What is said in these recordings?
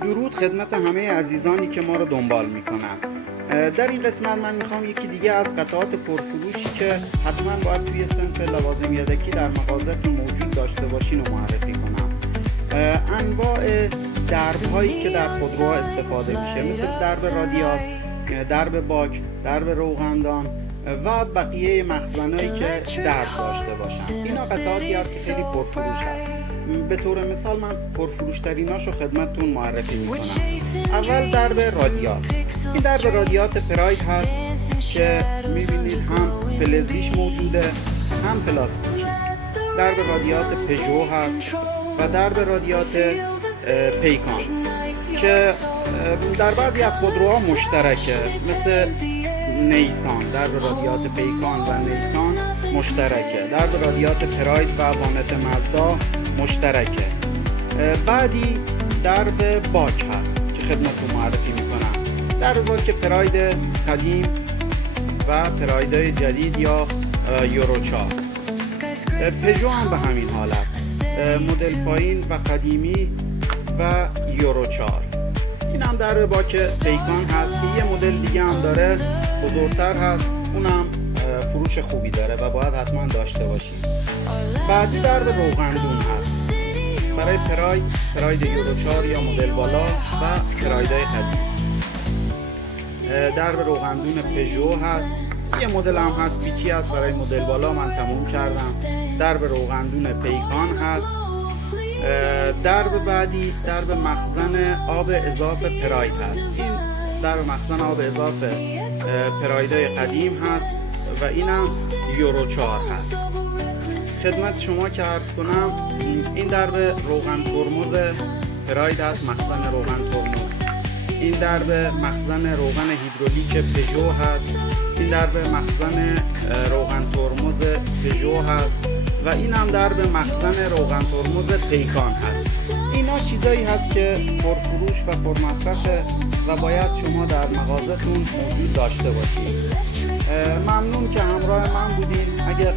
درود خدمت همه عزیزانی که ما رو دنبال میکنن. در این قسمت من میخوام یکی دیگه از قطعات پرفروشی که حتما باید توی صنف لوازم یدکی در مغازه‌تون موجود داشته باشین رو معرفی کنم. انواع درب‌هایی که در خودروها استفاده میشه، مثل درب رادیات، درب باک، درب روغندان و بقیه مخزنایی که درب داشته باشن. اینا قطعاتی هست که خیلی پرفروش هست. به طور مثال من پرفروشتریناشو خدمتتون معرفی میکنم. اول درب رادیات. این درب رادیات پراید هست که میبینید هم فلزیش موجوده هم پلاستیکی. درب رادیات پژو هست و درب رادیات پیکان که در بعضی از خودروها مشترکه، مثل نیسان. درب رادیات پیکان و نیسان مشترکه. درب رادیات پراید و وانت مازدا مشترکه. بعدی درب باک هست که خدمتتون معرفی میکنم. درب باک پراید قدیم و پرایدهای جدید یا یورو 4. پژو هم به همین حالت، مدل پایین و قدیمی و یورو 4. این هم درب باک پیکان هست که یه مدل دیگه هم داره، بزرگتر هست، اونم فروش خوبی داره و باید حتما داشته باشید. بعدی درب روغندون هست برای پراید یورو 4 یا مدل بالا و پرایدهای قدیم. درب روغندون پژو هست، یه مدل هم هست پیچی هست برای مدل بالا، من تموم کردم. درب روغندون پیکان هست. درب بعدی درب مخزن آب اضافه پراید هست. این درب مخزن آب اضافه پرایدهای قدیم هست و اینم یورو 4 هست. خدمت شما که عرض کنم، این درب روغن ترمز پراید هست، مخزن روغن ترمز. این درب مخزن روغن هیدرولیک پژو هست. این درب مخزن روغن ترمز پژو هست و این هم درب مخزن روغن ترمز پیکان هست. اینا چیزایی هست که پرفروش و پرمصرفه و باید شما در مغازه‌تون موجود داشته باشید. ممنون که همراه من بودین. اگر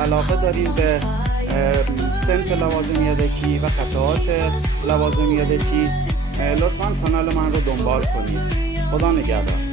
علاقه دارین به صنف لوازم یدکی و قطعات لوازم یدکی، لطفاً کانال من رو دنبال کنید. خدا نگهدار.